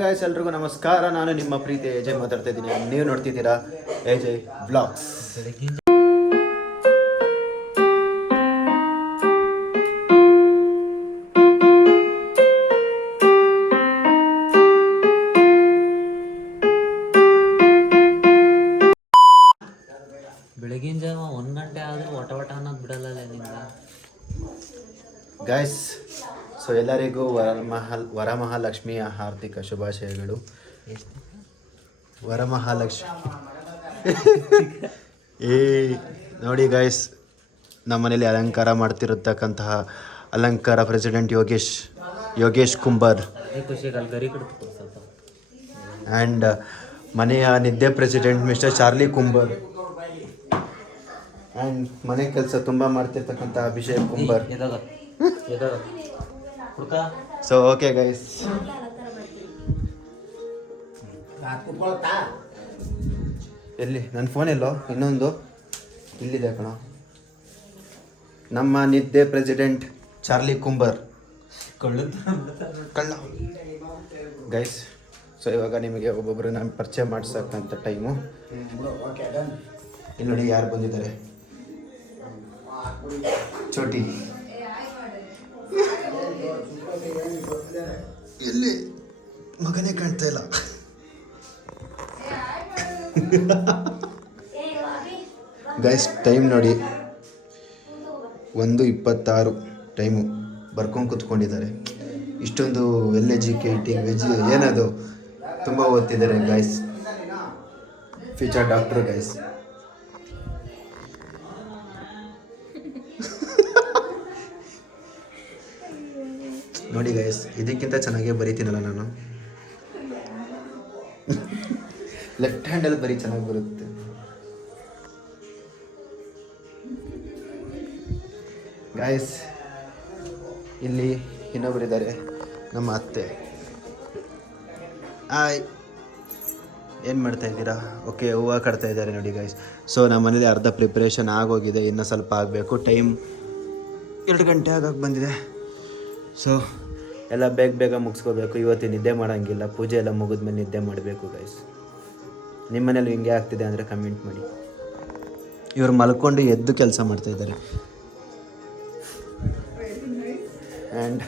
Guys, ಎಲ್ರಿಗೂ ನಮಸ್ಕಾರ. ನಾನು ನಿಮ್ಮ ಪ್ರೀತಿ ಎಜಯ್ ಮಾತಾಡ್ತಾ ಇದ್ದೀನಿ. ನೀವು ನೋಡ್ತಿದ್ದೀರಾ ಎಜಯ್ ವ್ಲಾಗ್ಸ್. ಬೆಳಗಿನ ಜಾವ 1 ಗಂಟೆ ಆದರೂ ಒಟ ಅನ್ನೋದು ಬಿಡಲ್ಲ ನಿಮ್ಗೆ ಗಾಯ್ಸ್. ಸೊ ಎಲ್ಲರಿಗೂ ವರಮಹಾಲಕ್ಷ್ಮಿಯ ಹಾರ್ದಿಕ ಶುಭಾಶಯಗಳು. ವರಮಹಾಲಕ್ಷ್ಮಿ ನೋಡಿ ಗಾಯ್ಸ್, ನಮ್ಮ ಮನೇಲಿ ಅಲಂಕಾರ ಮಾಡ್ತಿರತಕ್ಕಂತಹ ಅಲಂಕಾರ ಪ್ರೆಸಿಡೆಂಟ್ ಯೋಗೇಶ್ ಕುಂಬಾರ್ ಆ್ಯಂಡ್ ಮನೆಯ ನಿದ್ದೆ president mister Charlie Kumbar and ಮನೆ ಕೆಲಸ ತುಂಬ ಮಾಡ್ತಿರ್ತಕ್ಕಂಥ Abhishek Kumbar. So okay guys, ಎಲ್ಲಿ ನನ್ನ ಫೋನ್ ಎಲ್ಲೋ ಇನ್ನೊಂದು ಇಲ್ಲಿದೆ ಕಣ. ನಮ್ಮ ನಿದ್ದೆ ಪ್ರೆಸಿಡೆಂಟ್ ಚಾರ್ಲಿ ಕುಂಬಾರ್ ಕಳ್ಳ ಗೈಸ್. ಸೊ ಇವಾಗ ನಿಮಗೆ ಒಬ್ಬೊಬ್ಬರು ನಾನು ಪರಿಚಯ ಮಾಡಿಸಕ್ಕಂಥ ಟೈಮು. ಇಲ್ಲಿ ನೋಡಿ ಯಾರು ಬಂದಿದ್ದಾರೆ. ಚೋಟಿ ಎಲ್ಲಿ ಮಗನೇ ಕಾಣ್ತಾ ಇಲ್ಲ. ಗೈಸ್ ಟೈಮ್ ನೋಡಿ 1:26 ಟೈಮು. ಬರ್ಕೊಂಡು ಕೂತ್ಕೊಂಡಿದ್ದಾರೆ. ಇಷ್ಟೊಂದು ವೆಲ್ ಎಜುಕೇಟಿಂಗ್ ಏನದು ತುಂಬ ಓದ್ತಿದ್ದಾರೆ ಗೈಸ್. Future doctor guys. ನೋಡಿ ಗೈಸ್, ಇದಕ್ಕಿಂತ ಚೆನ್ನಾಗೇ ಬರೀತೀನಲ್ಲ ನಾನು. ಲೆಫ್ಟ್ ಹ್ಯಾಂಡಲ್ಲಿ ಬರೀ ಚೆನ್ನಾಗಿ ಬರುತ್ತೆ. ಗಾಯ್ಸ್ ಇಲ್ಲಿ ಇನ್ನೊಬ್ಬರಿದ್ದಾರೆ, ನಮ್ಮ ಅತ್ತೆ. ಏನು ಮಾಡ್ತಾ ಇದ್ದೀರಾ? ಓಕೆ, ಹೂವು ಕಟ್ತಾ ಇದ್ದಾರೆ ನೋಡಿ ಗೈಸ್. ಸೊ ನಮ್ಮ ಮನೇಲಿ ಅರ್ಧ ಪ್ರಿಪ್ರೇಷನ್ ಆಗೋಗಿದೆ, ಇನ್ನೂ ಸ್ವಲ್ಪ ಆಗಬೇಕು. ಟೈಮ್ 2 ಗಂಟೆ ಆಗಕ್ಕೆ ಬಂದಿದೆ. ಸೊ ಎಲ್ಲ ಬೇಗ ಮುಗಿಸ್ಕೋಬೇಕು. ಇವತ್ತು ನಿದ್ದೆ ಮಾಡೋಂಗಿಲ್ಲ. ಪೂಜೆ ಎಲ್ಲ ಮುಗಿದ್ಮೇಲೆ ನಿದ್ದೆ ಮಾಡಬೇಕು ಗೈಸ್. ನಿಮ್ಮ ಮನೇಲಿ ಹಿಂಗೆ ಆಗ್ತಿದೆ ಅಂದರೆ ಕಮೆಂಟ್ ಮಾಡಿ. ಇವರು ಮಲ್ಕೊಂಡು ಎದ್ದು ಕೆಲಸ ಮಾಡ್ತಾಯಿದ್ದಾರೆ. ಆ್ಯಂಡ್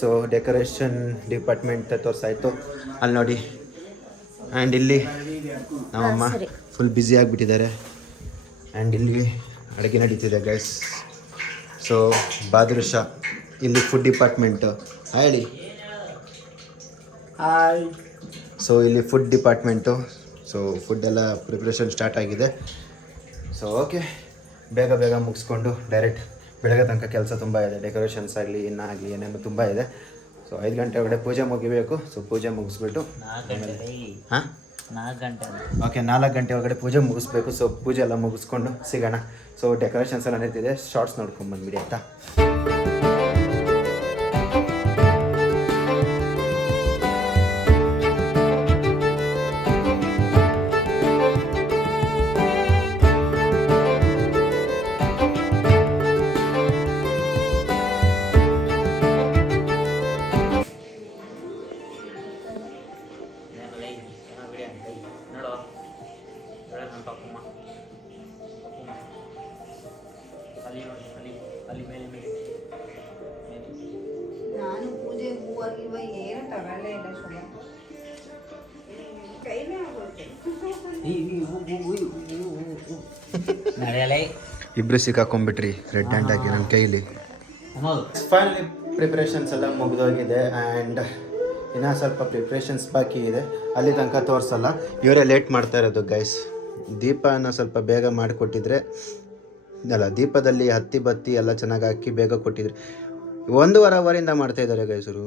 ಸೊ ಡೆಕೋರೇಷನ್ ಡಿಪಾರ್ಟ್ಮೆಂಟ್ ತೋರಿಸಾಯ್ತು, ಅಲ್ಲಿ ನೋಡಿ. ಆ್ಯಂಡ್ ಇಲ್ಲಿ ನಮ್ಮಮ್ಮ ಫುಲ್ ಬ್ಯುಸಿ ಆಗಿಬಿಟ್ಟಿದ್ದಾರೆ. ಆ್ಯಂಡ್ ಇಲ್ಲಿ ಅಡುಗೆ ನಡೀತಿದೆ ಗೈಸ್. ಸೊ ಬಾದುಷಾ ಇಲ್ಲಿ ಫುಡ್ ಡಿಪಾರ್ಟ್ಮೆಂಟು. ಹೇಳಿ ಹಾಯ್. ಸೊ ಇಲ್ಲಿ ಫುಡ್ ಡಿಪಾರ್ಟ್ಮೆಂಟು. ಸೊ ಫುಡ್ಡೆಲ್ಲ ಪ್ರಿಪ್ರೇಷನ್ ಸ್ಟಾರ್ಟ್ ಆಗಿದೆ. ಸೊ ಓಕೆ, ಬೇಗ ಮುಗಿಸ್ಕೊಂಡು ಡೈರೆಕ್ಟ್ ಬೆಳಗ್ಗೆ ತನಕ ಕೆಲಸ ತುಂಬ ಇದೆ. ಡೆಕೋರೇಷನ್ಸ್ ಆಗಲಿ ಇನ್ನಾಗಲಿ ಏನೇನು ತುಂಬ ಇದೆ. ಸೊ 5 ಗಂಟೆ ಒಳಗಡೆ ಪೂಜೆ ಮುಗಿಬೇಕು. ಸೊ ಪೂಜೆ ಮುಗಿಸ್ಬಿಟ್ಟು 4 ಗಂಟೆ ಓಕೆ 4 ಗಂಟೆ ಒಳಗಡೆ ಪೂಜೆ ಮುಗಿಸ್ಬೇಕು. ಸೊ ಪೂಜೆ ಎಲ್ಲ ಮುಗಿಸ್ಕೊಂಡು ಸಿಗೋಣ. ಸೊ ಡೆಕೋರೇಷನ್ಸ್ ಎಲ್ಲ ನಡೀತಿದೆ. ಶಾರ್ಟ್ಸ್ ನೋಡ್ಕೊಂಡ್ಬಂದ್ಬಿಡಿ ಆಯಿತಾ. ನಾನು ಪೂಜೆ ಹೂವಾಗಿರುವ ಏನು ತಗೊಳ್ಳೇ ಇಲ್ಲ. ಶೋಭಾ ಕೈಲೇ ಆಗೋಯ್ತು. ಇಬ್ರು ಸಿಕ್ಕಾಕೊಂಡ್ಬಿಟ್ರಿ ರೆಡ್ ಹ್ಯಾಂಡ್ ಆಗಿ ನನ್ನ ಕೈಲಿ. ಫೈನಲಿ ಪ್ರಿಪ್ರೇಷನ್ಸ್ ಎಲ್ಲ ಮುಗಿದೋಗಿದೆ. ಆ್ಯಂಡ್ ಇನ್ನೂ ಸ್ವಲ್ಪ ಪ್ರಿಪ್ರೇಷನ್ಸ್ ಬಾಕಿ ಇದೆ. ಅಲ್ಲಿ ತನಕ ತೋರಿಸಲ್ಲ, ಇವರೇ ಲೇಟ್ ಮಾಡ್ತಾ ಇರೋದು ಗೈಸ್. ದೀಪನ ಸ್ವಲ್ಪ ಬೇಗ ಮಾಡಿಕೊಟ್ಟಿದ್ರೆ ಅಲ್ಲ, ದೀಪದಲ್ಲಿ ಹತ್ತಿ ಬತ್ತಿ ಎಲ್ಲ ಚೆನ್ನಾಗಿ ಹಾಕಿ ಬೇಗ ಕೊಟ್ಟಿದ್ರೆ 1.5 ಅವರಿಂದ ಮಾಡ್ತಾ ಇದ್ದಾರೆ ಗೈಸರು.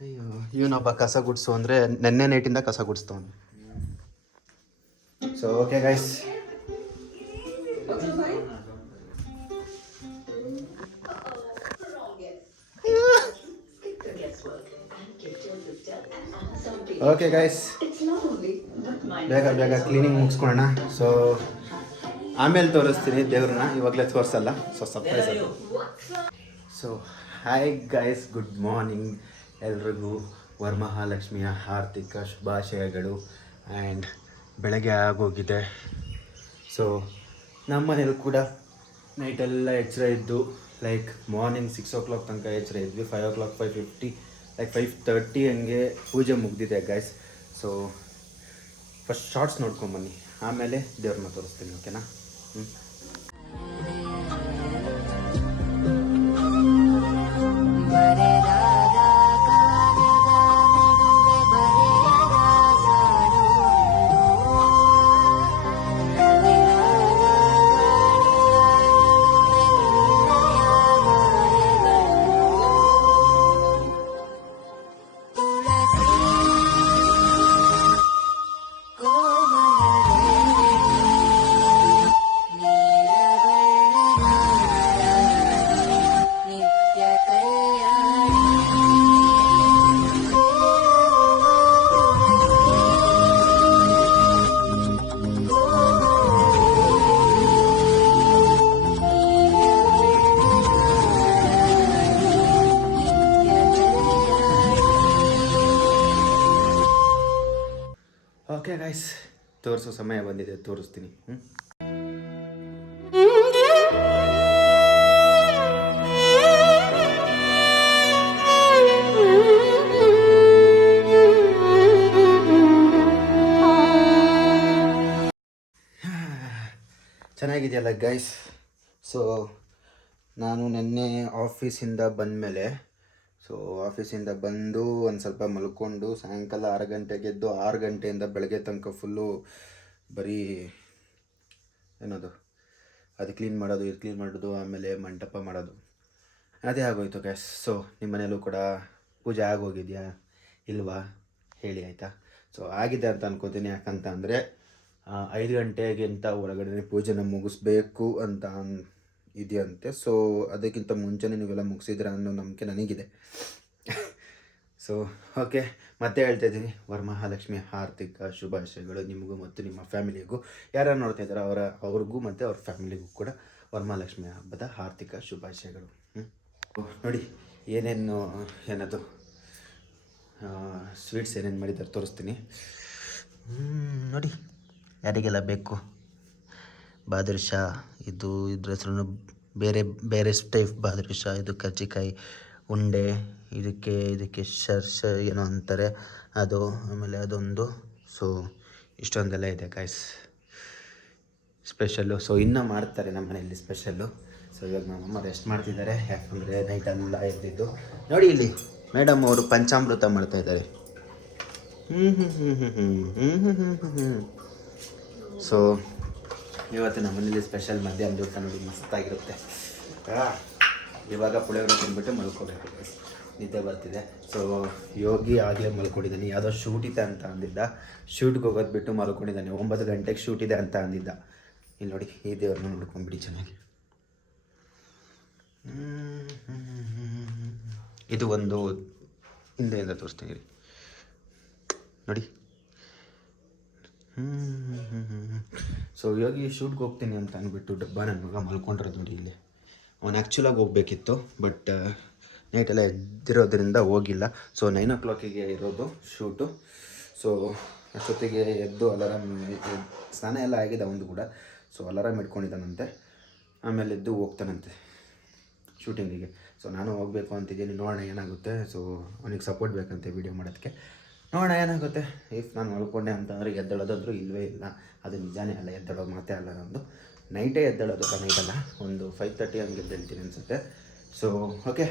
ಅಯ್ಯೋ, ಇವನೊಬ್ಬ ಕಸ ಗುಡಿಸು ಅಂದರೆ ನೆನ್ನೆ ನೈಟಿಂದ ಕಸ ಗುಡಿಸ್ತವನು. So okay guys, okay guys, ಬೇಗ ಕ್ಲೀನಿಂಗ್ ಮುಗಿಸ್ಕೊಳ್ಳೋಣ. ಸೊ ಆಮೇಲೆ ತೋರಿಸ್ತೀನಿ ದೇವ್ರನ್ನ, ಇವಾಗಲೇ ತೋರಿಸಲ್ಲ. ಸೊ ಸರ್ಪ್ರೈಸ್ ಅದು. So hi guys, good morning ಎಲ್ರಿಗೂ. ವರಮಹಾಲಕ್ಷ್ಮಿಯ ಹಾರ್ದಿಕ ಶುಭಾಶಯಗಳು. ಆ್ಯಂಡ್ ಬೆಳಗ್ಗೆ ಆಗೋಗಿದೆ. ಸೊ ನಮ್ಮ ಮನೇಲಿ ಕೂಡ ನೈಟೆಲ್ಲ ಎಚ್ಚರ ಇದ್ದು ಲೈಕ್ ಮಾರ್ನಿಂಗ್ 6 o'clock ತನಕ ಎಚ್ಚರ ಇದ್ವಿ. 5 o'clock 5:50 ಲೈಕ್ 5:30 ಹಂಗೆ ಪೂಜೆ ಮುಗ್ದಿದೆ ಗೈಸ್. ಸೊ ಫಸ್ಟ್ ಶಾರ್ಟ್ಸ್ ನೋಡ್ಕೊಂಬನ್ನಿ, ಆಮೇಲೆ ದೇವ್ರನ್ನ ತೋರಿಸ್ತೀನಿ, ಓಕೆನಾ? ಓಕೆ ಗೈಸ್, ತೋರಿಸೋ ಸಮಯ ಬಂದಿದೆ, ತೋರಿಸ್ತೀನಿ. ಚೆನ್ನಾಗಿದೆಯಲ್ಲ ಗೈಸ್? ಸೊ ನಾನು ನೆನ್ನೆ ಆಫೀಸಿಂದ ಬಂದಮೇಲೆ ಆಫೀಸಿಂದ ಬಂದು ಒಂದು ಸ್ವಲ್ಪ ಮಲ್ಕೊಂಡು ಸಾಯಂಕಾಲ 6 ಗಂಟೆಗೆ ಎದ್ದು 6 ಗಂಟೆಯಿಂದ ಬೆಳಗ್ಗೆ ತನಕ ಫುಲ್ಲು ಬರೀ ಏನದು ಅದು ಕ್ಲೀನ್ ಮಾಡೋದು, ಇದು ಕ್ಲೀನ್ ಮಾಡೋದು, ಆಮೇಲೆ ಮಂಟಪ ಮಾಡೋದು, ಅದೇ ಆಗೋಯ್ತು ಗ್ಯಾಸ್. ಸೊ ನಿಮ್ಮ ಮನೇಲೂ ಕೂಡ ಪೂಜೆ ಆಗೋಗಿದೆಯಾ ಇಲ್ವಾ ಹೇಳಿ, ಆಯಿತಾ? ಸೊ ಆಗಿದೆ ಅಂತ ಅನ್ಕೋತೀನಿ. ಯಾಕಂತ ಅಂದರೆ 5 ಗಂಟೆಗಿಂತ ಒಳಗಡೆ ಪೂಜೆನ ಮುಗಿಸ್ಬೇಕು ಅಂತ ಇದೆಯಂತೆ. ಸೊ ಅದಕ್ಕಿಂತ ಮುಂಚೆನೇ ನೀವೆಲ್ಲ ಮುಗಿಸಿದ್ರೆ ಅನ್ನೋ ನಂಬಿಕೆ ನನಗಿದೆ. ಸೊ ಓಕೆ, ಮತ್ತೆ ಹೇಳ್ತಾ ಇದ್ದೀನಿ, ವರಮಹಾಲಕ್ಷ್ಮಿ ಹಾರ್ದಿಕ ಶುಭಾಶಯಗಳು ನಿಮಗೂ ಮತ್ತು ನಿಮ್ಮ ಫ್ಯಾಮಿಲಿಗೂ. ಯಾರು ನೋಡ್ತಾ ಇದ್ದಾರೋ ಅವ್ರಿಗೂ ಮತ್ತು ಅವ್ರ ಫ್ಯಾಮಿಲಿಗೂ ಕೂಡ ವರಮಹಾಲಕ್ಷ್ಮಿ ಹಬ್ಬದ ಹಾರ್ದಿಕ ಶುಭಾಶಯಗಳು. ನೋಡಿ ಏನದು ಸ್ವೀಟ್ಸ್ ಏನೇನು ಮಾಡಿದ್ದಾರೆ ತೋರಿಸ್ತೀನಿ. ನೋಡಿ ಯಾರಿಗೆಲ್ಲ ಬೇಕು ಬಾದುಷಾ, ಇದ್ರ ಹೆಸರು ಬೇರೆ ಬೇರೆ ಟೈಪ್ ಬಾದುಷಾ, ಇದು ಕರ್ಜಿಕಾಯಿ ಉಂಡೆ, ಇದಕ್ಕೆ ಶರ್ಷ ಏನೋ ಅಂತಾರೆ ಅದು, ಆಮೇಲೆ ಅದೊಂದು. ಸೊ ಇಷ್ಟೊಂದೆಲ್ಲ ಇದೆ ಗಾಯ್ಸ್ ಸ್ಪೆಷಲ್ಲು. ಸೊ ಇನ್ನೂ ಮಾಡ್ತಾರೆ ನಮ್ಮ ಮನೆಯಲ್ಲಿ ಸ್ಪೆಷಲ್ಲು. ಸೊ ಇವಾಗ ನಮ್ಮಮ್ಮ ರೆಸ್ಟ್ ಮಾಡ್ತಿದ್ದಾರೆ, ಯಾಕಂದರೆ ನೈಟೆಲ್ಲ ಇರ್ತಿದ್ದು. ನೋಡಿ ಇಲ್ಲಿ ಮೇಡಮ್ ಅವರು ಪಂಚಾಮೃತ ಮಾಡ್ತಾಯಿದ್ದಾರೆ. ಸೊ ಇವತ್ತು ನಮ್ಮ ಮನೇಲಿ ಸ್ಪೆಷಲ್ ಮಧ್ಯಾಹ್ನದ ಊಟ ನೋಡಿ ಮಸ್ತಾಗಿರುತ್ತೆ. ಇವಾಗ ಪುಳಿಯೋಗರೆ ತಿಂದ್ಬಿಟ್ಟು ಮಲ್ಕೋಬೇಕು, ನಿದ್ದೆ ಬರ್ತಿದೆ. ಸೊ ಯೋಗಿ ಆಗಲೇ ಮಲ್ಕೊಂಡಿದ್ದಾನೆ. ಯಾವುದೋ ಶೂಟ್ ಇದೆ ಅಂತ ಅಂದಿದ್ದ, ಶೂಟ್ಗೆ ಹೋಗೋದು ಬಿಟ್ಟು ಮಲ್ಕೊಂಡಿದ್ದಾನೆ. 9 ಗಂಟೆಗೆ ಶೂಟ್ ಇದೆ ಅಂತ ಅಂದಿದ್ದ. ಇಲ್ಲಿ ನೋಡಿ, ಈ ದೇವ್ರನ್ನ ನೋಡ್ಕೊಂಡ್ಬಿಡಿ ಚೆನ್ನಾಗಿ. ಇದು ಒಂದು ಹಿಂದೆಯಿಂದ ತೋರಿಸ್ತೀನಿ ನೋಡಿ. ಸೊ ಯೋಗಿ ಶೂಟ್ಗೆ ಹೋಗ್ತೀನಿ ಅಂತ ಅಂದ್ಬಿಟ್ಟು ಡಬ್ಬ ನನ್ನ ಮಗ ಮಲ್ಕೊಂಡಿರೋದು ನೋಡಿ ಇಲ್ಲಿ. ಅವನು ಆ್ಯಕ್ಚುಲಾಗಿ ಹೋಗಬೇಕಿತ್ತು, ಬಟ್ ನೈಟೆಲ್ಲ ಎದ್ದಿರೋದ್ರಿಂದ ಹೋಗಿಲ್ಲ. ಸೊ 9 o'clock ಇರೋದು ಶೂಟು. ಸೊ ಅಷ್ಟೊತ್ತಿಗೆ ಎದ್ದು ಅಲಾರಾಮ್, ಸ್ನಾನ ಎಲ್ಲ ಆಗಿದೆ ಅವನು ಕೂಡ. ಸೊ ಅಲಾರಾಮ್ ಇಟ್ಕೊಂಡಿದ್ದಾನಂತೆ, ಆಮೇಲೆ ಎದ್ದು ಹೋಗ್ತಾನಂತೆ ಶೂಟಿಂಗಿಗೆ. ಸೊ ನಾನು ಹೋಗಬೇಕು ಅಂತಿದ್ದೀನಿ, ನೋಡೋಣ ಏನಾಗುತ್ತೆ. ಸೊ ಅವನಿಗೆ ಸಪೋರ್ಟ್ ಬೇಕಂತೆ ವೀಡಿಯೋ ಮಾಡೋದಕ್ಕೆ, ನೋಡೋಣ ಏನಾಗುತ್ತೆ. ಇಫ್ ನಾನು ಮಲ್ಕೊಂಡೆ ಅಂತಂದರೆ ಎದ್ದೇಳೋದಾದ್ರೂ ಇಲ್ಲವೇ ಇಲ್ಲ, ಅದು ನಿಜಾನೇ ಅಲ್ಲ. ಎದ್ದೇಳೋದು ಮಾತೇ ಅಲ್ಲ, ನಂದು ನೈಟೇ ಎದ್ದೇಳೋದು, ನೈಟಲ್ಲ ಒಂದು 5:30 ಹಂಗೆ ಎದ್ದೇಳ್ತೀನಿ ಅನಿಸುತ್ತೆ. ಸೊ ಓಕೆ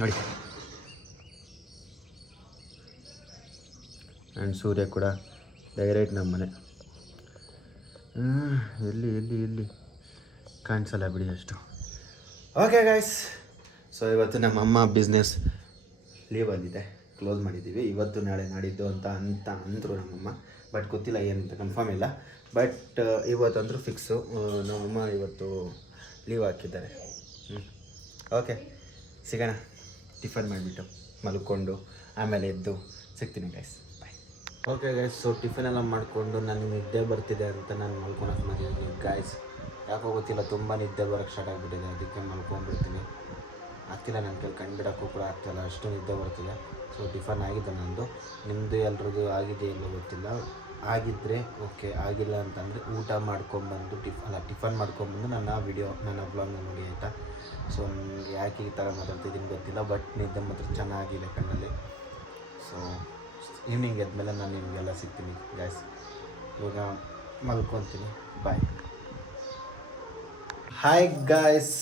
ನೋಡಿ, ಆ್ಯಂಡ್ ಸೂರ್ಯ ಕೂಡ ಡೈರೆಕ್ಟ್ ನಮ್ಮ ಮನೆ. ಎಲ್ಲಿ ಕಾಣಿಸಲ್ಲ ಬಿಡಿ ಅಷ್ಟು. ಓಕೆ ಗಾಯ್ಸ್, ಸೊ ಇವತ್ತು ನಮ್ಮಮ್ಮ ಬಿಸ್ನೆಸ್ ಲೀವಲ್ಲಿದೆ, ಕ್ಲೋಸ್ ಮಾಡಿದ್ದೀವಿ. ಇವತ್ತು ನಾಳೆ ನಾಡಿದ್ದು ಅಂತ ಅಂದರು ನಮ್ಮಮ್ಮ, ಬಟ್ ಗೊತ್ತಿಲ್ಲ ಏನಂತ ಕನ್ಫರ್ಮ್ ಇಲ್ಲ. ಬಟ್ ಇವತ್ತಂದ್ರೂ ಫಿಕ್ಸು, ನಮ್ಮಮ್ಮ ಇವತ್ತು ಲೀವ್ ಹಾಕಿದ್ದಾರೆ. ಓಕೆ, ಸಿಗೋಣ ಟಿಫನ್ ಮಾಡಿಬಿಟ್ಟು ಮಲ್ಕೊಂಡು, ಆಮೇಲೆ ಎದ್ದು ಸಿಗ್ತೀನಿ ಗೈಸ್, ಬಾಯ್. ಓಕೆ ಗೈಸ್, ಸೊ ಟಿಫನ್ ಎಲ್ಲ ಮಾಡಿಕೊಂಡು ನನಗೆ ನಿದ್ದೆ ಬರ್ತಿದೆ ಅಂತ ನಾನು ಮಲ್ಕೊಳಕ್ಕೆ ಬಂದಿದ್ದೀನಿ ಗೈಸ್. ಯಾಕೋ ಗೊತ್ತಿಲ್ಲ, ತುಂಬ ನಿದ್ದೆ ಬರೋಕ್ಕೆ ಸ್ಟಾರ್ಟ್ ಆಗಿಬಿಟ್ಟಿದೆ, ಅದಕ್ಕೆ ಮಲ್ಕೊಂಡ್ಬಿಡ್ತೀನಿ. ಆಗ್ತಿಲ್ಲ, ನನ್ನ ಕೈಲಿ ಕಂಡುಬಿಡೋಕ್ಕೂ ಕೂಡ ಆಗ್ತಾಯಿಲ್ಲ, ಅಷ್ಟು ನಿದ್ದೆ ಬರ್ತಿದೆ. ಸೊ ಟಿಫನ್ ಆಗಿದೆ ನಂದು, ನಿಮ್ಮದು ಎಲ್ರದ್ದು ಆಗಿದೆ ಎಲ್ಲೋ ಗೊತ್ತಿಲ್ಲ. ಆಗಿದ್ದರೆ ಓಕೆ, ಆಗಿಲ್ಲ ಅಂತಂದರೆ ಊಟ ಮಾಡ್ಕೊಂಬಂದು ಟಿಫನ್ ಮಾಡ್ಕೊಂಬಂದು ನನ್ನ ಬ್ಲಾಗ್ನ ನೋಡಿ ಆಯಿತಾ. ಸೊ ನನಗೆ ಯಾಕೆ ಈ ಥರ ಮಾತಾಡ್ತಿದ್ದೀನಿ ಗೊತ್ತಿಲ್ಲ, ಬಟ್ ನಿದ್ದೆ ಮಾತ್ರ ಚೆನ್ನಾಗಿದೆ ಕಣ್ಣಲ್ಲಿ. ಸೊ ಈವ್ನಿಂಗ್ ಎದ್ಮೇಲೆ ನಾನು ನಿಮಗೆಲ್ಲ ಸಿಗ್ತೀನಿ ಗೈಸ್. ಇವಾಗ ಮಲ್ಕೊತೀನಿ, ಬಾಯ್. ಹಾಯ್ ಗಾಯ್ಸ್,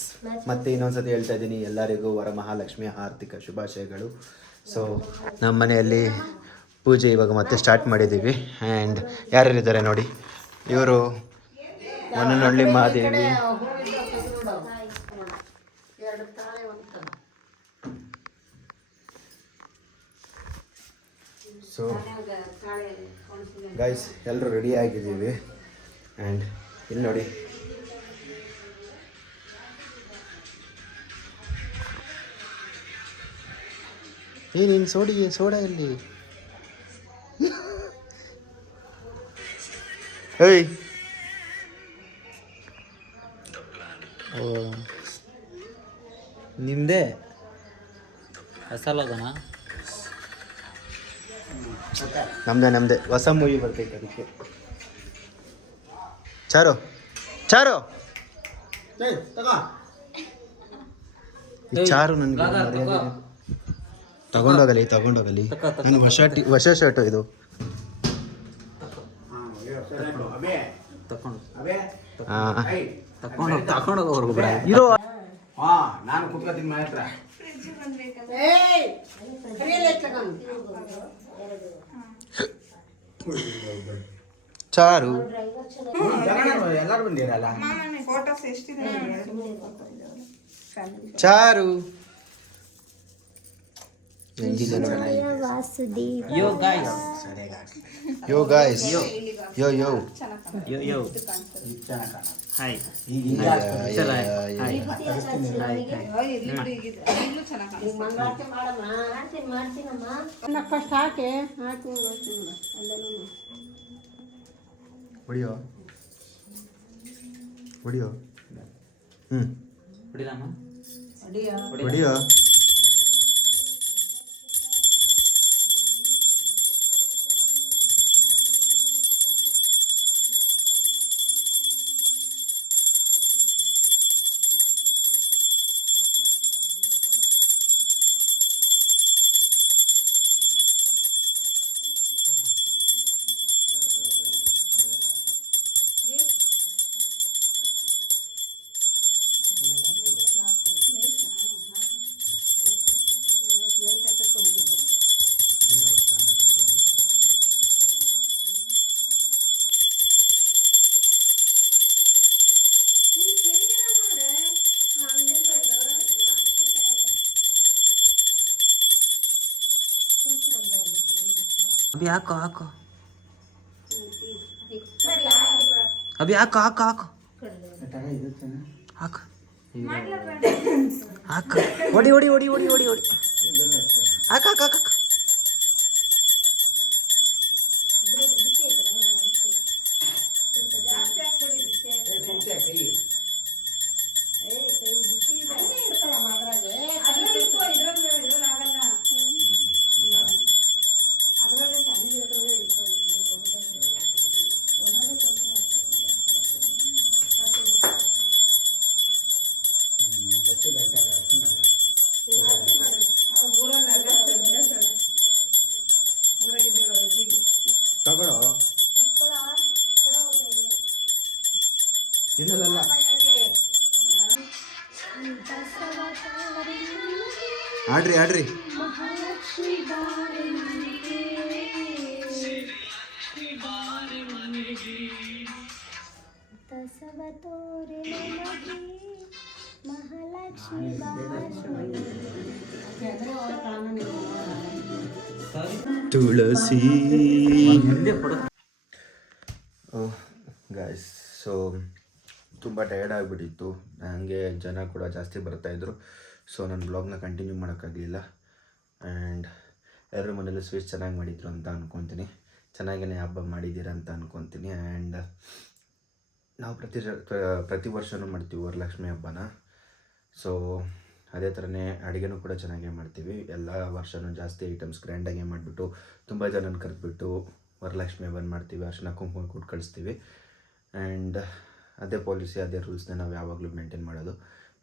ಮತ್ತೆ ಇನ್ನೊಂದ್ಸತಿ ಹೇಳ್ತಾ ಇದ್ದೀನಿ, ಎಲ್ಲರಿಗೂ ವರಮಹಾಲಕ್ಷ್ಮಿಯ ಆರ್ಥಿಕ ಶುಭಾಶಯಗಳು. ಸೊ ನಮ್ಮ ಮನೆಯಲ್ಲಿ ಪೂಜೆ ಇವಾಗ ಮತ್ತೆ ಸ್ಟಾರ್ಟ್ ಮಾಡಿದ್ದೀವಿ. ಆ್ಯಂಡ್ ಯಾರ್ಯಾರಿದ್ದಾರೆ ನೋಡಿ, ಇವರು ಒನ್ನನಹಳ್ಳಿ ಮಹಾದೇವಿ, ಸೊ ಗೈಸ್ ಎಲ್ಲರೂ ರೆಡಿ ಆಗಿದ್ದೀವಿ. ಆ್ಯಂಡ್ ಇಲ್ಲಿ ನೋಡಿ, ನೀನು ಸೋಡಾ ಎಲ್ಲಿ? ಏಯ್ ಓ ನಿಮ್ಮದೇ ಅಸಲೋದನ? ನಮ್ಮದೇ ಹೊಸ ಮೂವಿ ಬರ್ತೈತೆ ಅದಕ್ಕೆ. ಚಾರು ಈ ಚಾರು ನನಗೆ ತಗೊಂಡೋಗಲಿ. ನನ್ನ ಹೊಸ ಶರ್ಟು ಇದು. ತಗೊಂಡೋಗ ಹೊರಗು ಇರೋ. ನಾನು ಕುತ್ಕೋತೀನಿ ಮನೆ ಹತ್ರ. ಚಾರು ಎಲ್ಲರೂ ಬಂದಿರಲ್ಲ. ಚಾರು ಯೋ ಗಾಯ್ಸ್, ಹಾಯ್ ಫಸ್ಟ್ ಹಾಕಿ ಹೊಡಿಯೋ. ಹೊಡಿಲಮ್ಮ, ಹೊಡಿಯೋ. ಅಭಿ ಹಾಕು ಹಾಕು, ಅಭಿ ಹಾಕು ಹಾಕು ಹಾಕು ಹಾಕು ಹಾಕು, ಹೊಡಿ ಹೊಡಿ ಹೊಡಿ ಹೊಡಿ ಹೊಡಿ ಹೊಡಿ, ಹಾಕು ಹಾಕು ಹಾಕು ಹಾಕು. ತಗೊಳ್ಳೋ, ತಿನ್ನೋದಲ್ಲ. ಆಡ್ರಿ ತುಳಸಿ. ಗಾಯ್ಸ್, ಸೊ ತುಂಬ ಟಯರ್ಡ್ ಆಗಿಬಿಟ್ಟಿತ್ತು ನನಗೆ, ಜನ ಕೂಡ ಜಾಸ್ತಿ ಬರ್ತಾಯಿದ್ರು. ಸೊ ನನ್ನ ಬ್ಲಾಗ್ನ ಕಂಟಿನ್ಯೂ ಮಾಡೋಕ್ಕಾಗಲಿಲ್ಲ. ಆ್ಯಂಡ್ ಎಲ್ಲರ ಮನೇಲಿ ಸ್ವೀಟ್ಸ್ ಚೆನ್ನಾಗಿ ಮಾಡಿದ್ರು ಅಂತ ಅಂದ್ಕೊತೀನಿ, ಚೆನ್ನಾಗೇ ಹಬ್ಬ ಮಾಡಿದ್ದೀರ ಅಂತ ಅಂದ್ಕೊತೀನಿ. ಆ್ಯಂಡ್ ನಾವು ಪ್ರತಿ ವರ್ಷವೂ ಮಾಡ್ತೀವಿ ವರಲಕ್ಷ್ಮಿ ಹಬ್ಬನ. ಸೊ ಅದೇ ಥರನೇ ಅಡುಗೆನೂ ಕೂಡ ಚೆನ್ನಾಗೇ ಮಾಡ್ತೀವಿ. ಎಲ್ಲ ವರ್ಷವೂ ಜಾಸ್ತಿ ಐಟಮ್ಸ್ ಗ್ರ್ಯಾಂಡಾಗೆ ಮಾಡಿಬಿಟ್ಟು ತುಂಬ ಜನನ ಕರೆದ್ಬಿಟ್ಟು ವರಲಕ್ಷ್ಮಿ ಹಬ್ಬನ ಮಾಡ್ತೀವಿ. ಅರ್ಶಿನ ಕುಂಕುಮ ಕೊಟ್ಟು ಕಳಿಸ್ತೀವಿ. ಆ್ಯಂಡ್ ಅದೇ ಪಾಲಿಸಿ, ಅದೇ ರೂಲ್ಸ್ನ ನಾವು ಯಾವಾಗಲೂ ಮೇಂಟೈನ್ ಮಾಡೋದು.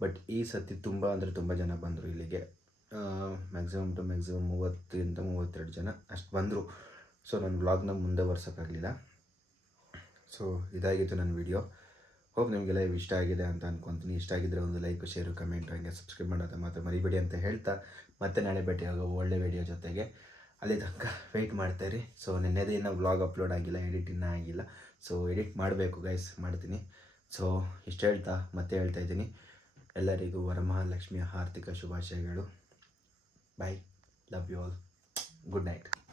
ಬಟ್ ಈ ಸತಿ ತುಂಬ ಅಂದರೆ ತುಂಬ ಜನ ಬಂದರು ಇಲ್ಲಿಗೆ. ಮ್ಯಾಕ್ಸಿಮಮ್ 30-32 ಜನ ಅಷ್ಟು ಬಂದರು. ಸೊ ನನ್ನ ವ್ಲಾಗ್ನ ಮುಂದೆ ಬರ್ಸೋಕ್ಕಾಗಲಿಲ್ಲ. ಸೊ ಇದಾಗಿತ್ತು ನನ್ನ ವಿಡಿಯೋ. ಹೋಪ್ ನಿಮಗೆಲ್ಲ ಇಷ್ಟ ಆಗಿದೆ ಅಂತ ಅಂದ್ಕೊತೀನಿ. ಇಷ್ಟ ಆಗಿದ್ದರೆ ಒಂದು ಲೈಕ್, ಶೇರು, ಕಮೆಂಟ್, ಹಾಗೆ ಸಬ್ಸ್ಕ್ರೈಬ್ ಮಾಡೋದು ಮಾತ್ರ ಮರಿಬೇಡಿ ಅಂತ ಹೇಳ್ತಾ ಮತ್ತೆ ನಾಳೆ ಭೇಟಿಯಾಗೋ ಒಳ್ಳೆ ವಿಡಿಯೋ ಜೊತೆಗೆ. ಅಲ್ಲಿ ತನಕ ವೆಯ್ಟ್ ಮಾಡ್ತಾಯಿರಿ. ಸೊ ನಿನ್ನೆದೇ ಇನ್ನೂ ವ್ಲಾಗ್ ಅಪ್ಲೋಡ್ ಆಗಿಲ್ಲ, ಎಡಿಟ್ ಇನ್ನೂ ಆಗಿಲ್ಲ. ಸೊ ಎಡಿಟ್ ಮಾಡಬೇಕು ಗೈಸ್, ಮಾಡ್ತೀನಿ. ಸೊ ಇಷ್ಟು ಹೇಳ್ತಾ ಮತ್ತೆ ಹೇಳ್ತಾ ಇದ್ದೀನಿ, ಎಲ್ಲರಿಗೂ ವರಮಹಾಲಕ್ಷ್ಮಿಯ ಆರ್ಥಿಕ ಶುಭಾಶಯಗಳು. Bye, love you all, good night.